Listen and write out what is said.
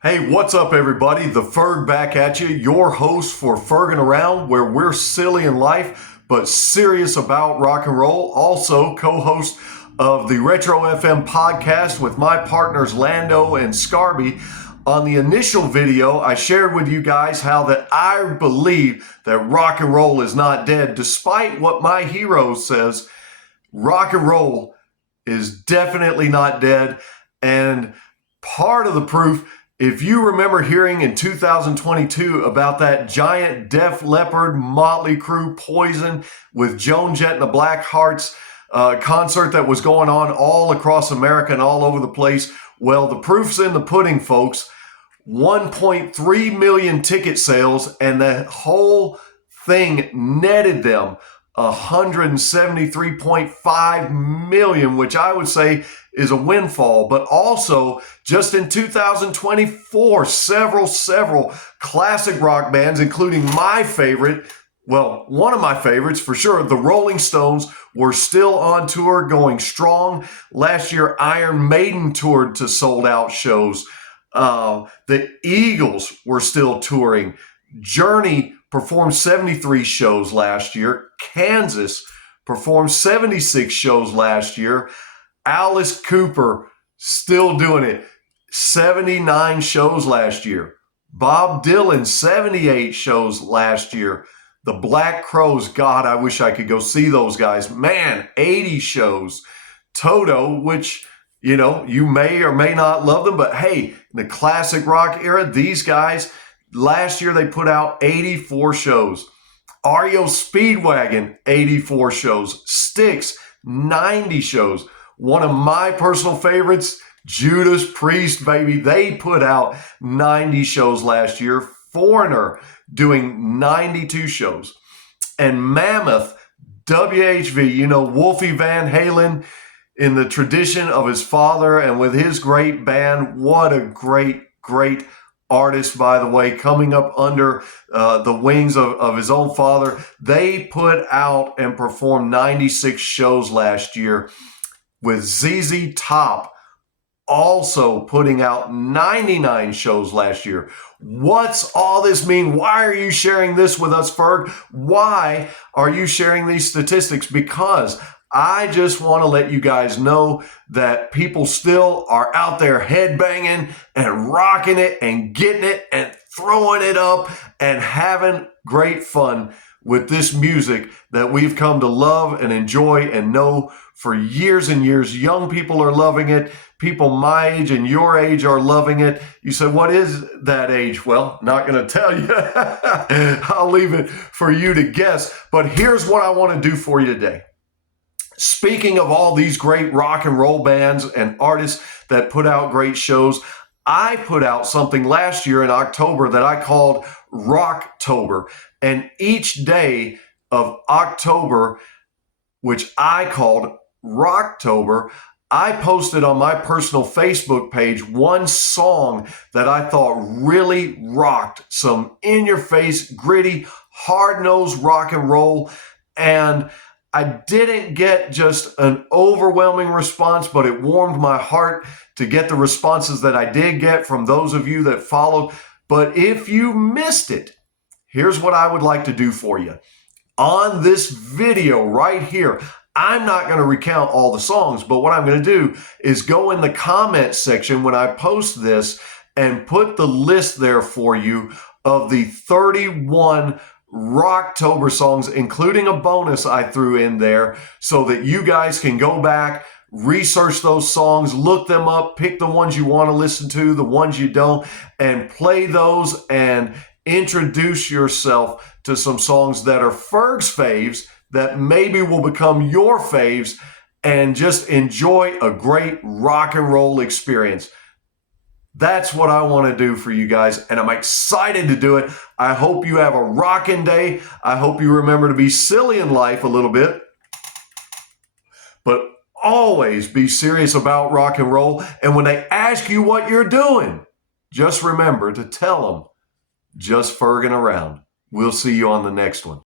Hey, what's up, everybody? The Ferg back at you, your host for Fergin' Around, where we're silly in life but serious about rock and roll. Also, co-host of the Retro FM podcast with my partners Lando and Scarby. On the initial video, I shared with you guys how that I believe that rock and roll is not dead, despite what my hero says. Rock and roll is definitely not dead, and part of the proof, if you remember hearing in 2022 about that giant Def Leppard, Motley Crue, Poison with Joan Jett and the Blackhearts concert that was going on all across America and all over the place, well, the proof's in the pudding, folks. 1.3 million ticket sales, and the whole thing netted them 173.5 million, which I would say is a windfall. But also, just in 2024, several classic rock bands, including my favorite, well, one of my favorites for sure, the Rolling Stones, were still on tour, going strong. Last year, Iron Maiden toured to sold-out shows. The Eagles were still touring. Journey performed 73 shows last year. Kansas performed 76 shows last year. Alice Cooper still doing it. 79 shows last year. Bob Dylan, 78 shows last year. The Black Crowes, God, I wish I could go see those guys. Man, 80 shows. Toto, which, you know, you may or may not love them, but hey, in the classic rock era, these guys, last year they put out 84 shows. REO Speedwagon, 84 shows. Styx, 90 shows. One of my personal favorites, Judas Priest, baby, they put out 90 shows last year. Foreigner doing 92 shows. And Mammoth, WHV, you know, Wolfie Van Halen, in the tradition of his father and with his great band. What a great artist, by the way, coming up under the wings of his own father. They put out and performed 96 shows last year, with ZZ Top also putting out 99 shows last year. What's all this mean? Why are you sharing this with us, Ferg? Why are you sharing these statistics? Because I just want to let you guys know that people still are out there headbanging and rocking it and getting it and throwing it up and having great fun with this music that we've come to love and enjoy and know for years and years. Young people are loving it. People my age and your age are loving it. You said, what is that age? Well, not going to tell you. I'll leave it for you to guess. But here's what I want to do for you today. Speaking of all these great rock and roll bands and artists that put out great shows, I put out something last year in October that I called ROCKTOBER. And each day of October, which I called ROCKTOBER, I posted on my personal Facebook page one song that I thought really rocked, some in-your-face, gritty, hard-nosed rock and roll. And I didn't get just an overwhelming response, but it warmed my heart to get the responses that I did get from those of you that followed. But if you missed it, here's what I would like to do for you. On this video right here, I'm not going to recount all the songs, but what I'm going to do is go in the comment section when I post this and put the list there for you of the 31 ROCKTOBER songs, including a bonus I threw in there, so that you guys can go back, research those songs, look them up, pick the ones you want to listen to, the ones you don't, and play those and introduce yourself to some songs that are Ferg's faves that maybe will become your faves, and just enjoy a great rock and roll experience. That's what I want to do for you guys, and I'm excited to do it. I hope you have a rockin' day. I hope you remember to be silly in life a little bit, but always be serious about rock and roll. And when they ask you what you're doing, just remember to tell them, just Fergin' around. We'll see you on the next one.